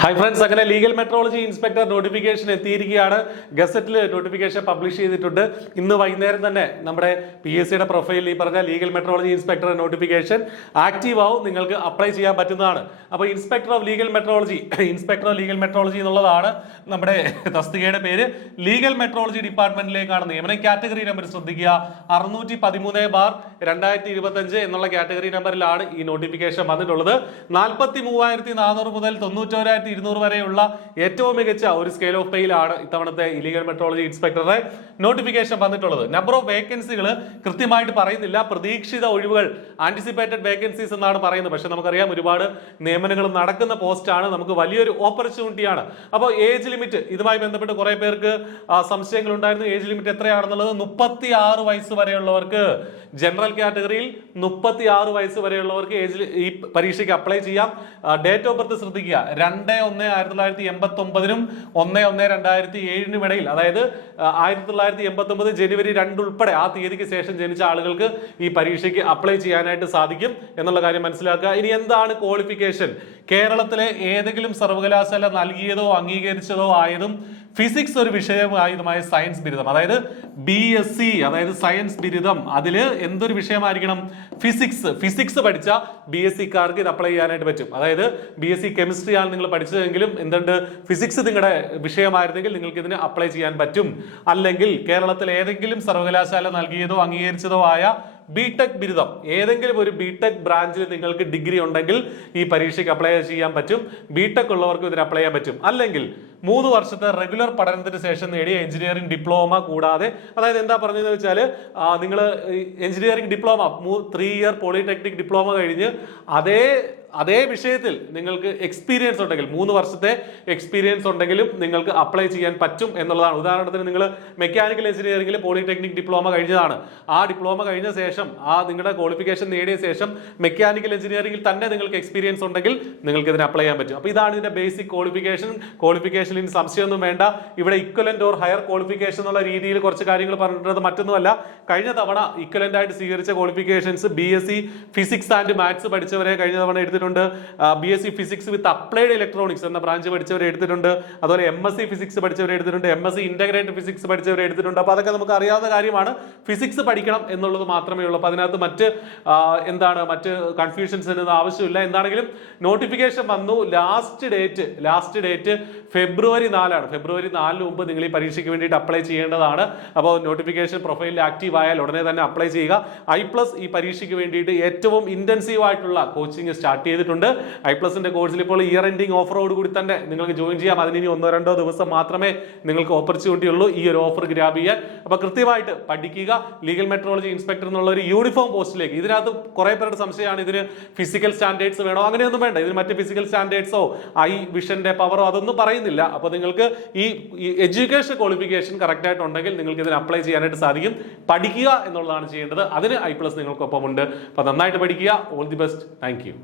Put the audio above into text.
Hi friends, അങ്ങനെ legal metrology inspector notification എത്തിയിരിക്കുകയാണ്. ഗസറ്റിൽ notification publish ചെയ്തിട്ടുണ്ട്. ഇന്ന് വൈകുന്നേരം തന്നെ നമ്മുടെ PSCയുടെ പ്രൊഫൈലിൽ ഈ പറഞ്ഞ legal metrology inspector notification active ആവും, നിങ്ങൾക്ക് അപ്ലൈ ചെയ്യാൻ പറ്റുന്നതാണ്. അപ്പോൾ ഇൻസ്പെക്ടർ ഓഫ് ലീഗൽ മെട്രോളജി എന്നുള്ളതാണ് നമ്മുടെ തസ്തികയുടെ പേര്. ലീഗൽ മെട്രോളജി ഡിപ്പാർട്ട്മെന്റിലേക്കാണ് നിയമനം. കാറ്റഗറി നമ്പർ ശ്രദ്ധിക്കുക, 613/2025 എന്നുള്ള കാറ്റഗറി നമ്പറിലാണ് ഈ നോട്ടിഫിക്കേഷൻ വന്നിട്ടുള്ളത്. 43,400 മുതൽ 91,200 വരെയുള്ള ഏറ്റവും മികച്ച ഒരു സ്കെയിൽ ഓഫ് പേയിലാണ് ഇത്തവണത്തെ ഇലീഗൽ മെട്രോളജി ഇൻസ്പെക്ടറുടെ നോട്ടിഫിക്കേഷൻ വന്നിട്ടുള്ളത്. നമ്പർ ഓഫ് വേക്കൻസികൾ കൃത്യമായിട്ട് പറയുന്നില്ല. പ്രതീക്ഷിത ഒഴിവുകൾ, ആന്റിസിപ്പേറ്റഡ് വേക്കൻസീസ് എന്നാണ് പറയുന്നത്. പക്ഷെ നമുക്കറിയാം ഒരുപാട് നിയമനങ്ങൾ നടക്കുന്ന പോസ്റ്റാണ്, നമുക്ക് വലിയൊരു ഓപ്പർച്യൂണിറ്റിയാണ്. അപ്പോൾ ഏജ് ലിമിറ്റ്, ഇതുമായി ബന്ധപ്പെട്ട് കുറെ പേർക്ക് സംശയങ്ങൾ ഉണ്ടായിരുന്നു. ഏജ് ലിമിറ്റ് എത്രയാണെന്നുള്ളത് 36 വയസ്സ് വരെയുള്ളവർക്ക്, ജനറൽ കാറ്റഗറിയിൽ 36 വയസ്സ് വരെയുള്ളവർക്ക് ഈ പരീക്ഷയ്ക്ക് അപ്ലൈ ചെയ്യാം. ഡേറ്റ് ഓഫ് ബർത്ത് ശ്രദ്ധിക്കുക, 2/1/1989 1/1/2007 ഇടയിൽ, അതായത് 1989 ജനുവരി 2 ഉൾപ്പെടെ ആ തീയതിക്ക് ശേഷം ജനിച്ച ആളുകൾക്ക് ഈ പരീക്ഷയ്ക്ക് അപ്ലൈ ചെയ്യാനായിട്ട് സാധിക്കും എന്നുള്ള കാര്യം മനസ്സിലാക്കുക. ഇനി എന്താണ് ക്വാളിഫിക്കേഷൻ? കേരളത്തിലെ ഏതെങ്കിലും സർവകലാശാല നൽകിയതോ അംഗീകരിച്ചതോ ആയതും ഫിസിക്സ് ഒരു വിഷയമായതുമായ സയൻസ് ബിരുദം, അതായത് BSc, അതായത് സയൻസ് ബിരുദം, അതിൽ എന്തൊരു വിഷയമായിരിക്കണം? ഫിസിക്സ് പഠിച്ച BScക്കാർക്ക് ഇത് അപ്ലൈ ചെയ്യാനായിട്ട് പറ്റും. അതായത് BSc കെമിസ്ട്രി ആണ് നിങ്ങൾ പഠിച്ചതെങ്കിലും എന്തുണ്ട്, ഫിസിക്സ് നിങ്ങളുടെ വിഷയമായിരുന്നെങ്കിൽ നിങ്ങൾക്ക് ഇതിന് അപ്ലൈ ചെയ്യാൻ പറ്റും. അല്ലെങ്കിൽ കേരളത്തിൽ ഏതെങ്കിലും സർവകലാശാല നൽകിയതോ അംഗീകരിച്ചതോ ആയ BTech ബിരുദം, ഏതെങ്കിലും ഒരു BTech ബ്രാഞ്ചിൽ നിങ്ങൾക്ക് ഡിഗ്രി ഉണ്ടെങ്കിൽ ഈ പരീക്ഷയ്ക്ക് അപ്ലൈ ചെയ്യാൻ പറ്റും. BTech ഉള്ളവർക്ക് ഇതിന് അപ്ലൈ ചെയ്യാൻ പറ്റും. അല്ലെങ്കിൽ 3 വർഷത്തെ റെഗുലർ പഠനത്തിന് ശേഷം നേടിയ എഞ്ചിനീയറിംഗ് ഡിപ്ലോമ കൂടാതെ, അതായത് എന്താ പറഞ്ഞതെന്ന് വെച്ചാൽ നിങ്ങൾ engineering diploma 3 year polytechnic diploma കഴിഞ്ഞ് അതേ വിഷയത്തിൽ നിങ്ങൾക്ക് എക്സ്പീരിയൻസ് ഉണ്ടെങ്കിൽ, 3 വർഷത്തെ എക്സ്പീരിയൻസ് ഉണ്ടെങ്കിലും നിങ്ങൾക്ക് അപ്ലൈ ചെയ്യാൻ പറ്റും എന്നുള്ളതാണ്. ഉദാഹരണത്തിന് നിങ്ങൾ മെക്കാനിക്കൽ എഞ്ചിനീയറിംഗിൽ പോളിടെക്നിക് ഡിപ്ലോമ കഴിഞ്ഞതാണ്. ആ ഡിപ്ലോമ കഴിഞ്ഞ ശേഷം, ആ നിങ്ങളുടെ ക്വാളിഫിക്കേഷൻ നേടിയ ശേഷം മെക്കാനിക്കൽ എഞ്ചിനീയറിംഗിൽ തന്നെ നിങ്ങൾക്ക് എക്സ്പീരിയൻസ് ഉണ്ടെങ്കിൽ നിങ്ങൾക്ക് ഇതിന് അപ്ലൈ ചെയ്യാൻ പറ്റും. അപ്പോൾ ഇതാണ് ഇതിന്റെ ബേസിക് ക്വാളിഫിക്കേഷനിൽ സംശയമൊന്നും വേണ്ട. ഇവിടെ ഇക്വലന്റ് ഓർ ഹയർ ക്വാളിഫിക്കേഷൻ എന്നുള്ള രീതിയിൽ കുറച്ച് കാര്യങ്ങൾ പറഞ്ഞിട്ടുള്ളത് മറ്റൊന്നുമല്ല. കഴിഞ്ഞ തവണ ഇക്വലന്റ് ആയിട്ട് സ്വീകരിച്ച qualifications BSc physics and maths പഠിച്ചവരെ കഴിഞ്ഞ തവണ എടുത്തിട്ടുണ്ട്. BSc physics with applied electronics എന്ന ബ്രാഞ്ച് പഠിച്ചവരെ എടുത്തിട്ടുണ്ട്. അതുപോലെ MSc ഫിസിക്സ് പഠിച്ചവരെ എടുത്തിട്ടുണ്ട്. MSc ഇന്റഗ്രേറ്റഡ് ഫിസിക്സ് പഠിച്ചവരെ എടുത്തിട്ടുണ്ട്. അപ്പോൾ അതൊക്കെ നമുക്ക് അറിയാവുന്ന കാര്യമാണ്. ഫിസിക്സ് പഠിക്കണം എന്നുള്ളത് മാത്രമേ ഉള്ളൂ. അപ്പോൾ അതിനകത്ത് മറ്റ് കൺഫ്യൂഷൻസ് ഒന്നും ആവശ്യമില്ല. എന്താണെങ്കിലും നോട്ടിഫിക്കേഷൻ വന്നു. ലാസ്റ്റ് ഡേറ്റ് ഫെബ്രുവരി 4 ആണ്. ഫെബ്രുവരി 4 മുമ്പ് നിങ്ങൾ ഈ പരീക്ഷയ്ക്ക് വേണ്ടിയിട്ട് അപ്ലൈ ചെയ്യേണ്ടതാണ്. അപ്പോൾ നോട്ടിഫിക്കേഷൻ പ്രൊഫൈലിൽ ആക്റ്റീവ് ആയാൽ ഉടനെ തന്നെ അപ്ലൈ ചെയ്യുക. I+ ഈ പരീക്ഷയ്ക്ക് വേണ്ടിയിട്ട് ഏറ്റവും ഇന്റൻസീവ് ആയിട്ടുള്ള കോച്ചിങ് സ്റ്റാർട്ട് ചെയ്തിട്ടുണ്ട്. I+ന്റെ കോഴ്സിൽ ഇപ്പോൾ ഇയർ എൻഡിങ് ഓഫറോട് കൂടി തന്നെ നിങ്ങൾക്ക് ജോയിൻ ചെയ്യാം. അതിന് ഇനി 1-2 ദിവസം മാത്രമേ നിങ്ങൾക്ക് ഓപ്പർച്യൂണിറ്റി ഉള്ളൂ ഈ ഒരു ഓഫർ ഗ്രാബ് ചെയ്യാൻ. അപ്പോൾ കൃത്യമായിട്ട് പഠിക്കുക. ലീഗൽ മെട്രോളജി ഇൻസ്പെക്ടർ എന്നുള്ള ഒരു യൂണിഫോം പോസ്റ്റിലേക്ക്, ഇതിനകത്ത് കുറെ പേരുടെ സംശയമാണ്, ഇതിന് ഫിസിക്കൽ സ്റ്റാൻഡേർഡ്സ് വേണോ? അങ്ങനെയൊന്നും വേണ്ട. ഇതിന് മറ്റ് ഫിസിക്കൽ സ്റ്റാൻഡേർഡ്സോ വിഷന്റെ പവറോ അതൊന്നും പറയുന്നില്ല. അപ്പോൾ നിങ്ങൾക്ക് ഈ എഡ്യൂക്കേഷൻ ക്വാളിഫിക്കേഷൻ കറക്റ്റ് ആയിട്ടുണ്ടെങ്കിൽ നിങ്ങൾക്ക് ഇതിന് അപ്ലൈ ചെയ്യാനായിട്ട് സാധിക്കും. പഠിക്കുക എന്നുള്ളതാണ് ചെയ്യേണ്ടത്. അതിന് I+ നിങ്ങൾക്കൊപ്പം ഉണ്ട്. അപ്പോൾ നന്നായിട്ട് പഠിക്കുക. All the best. Thank you.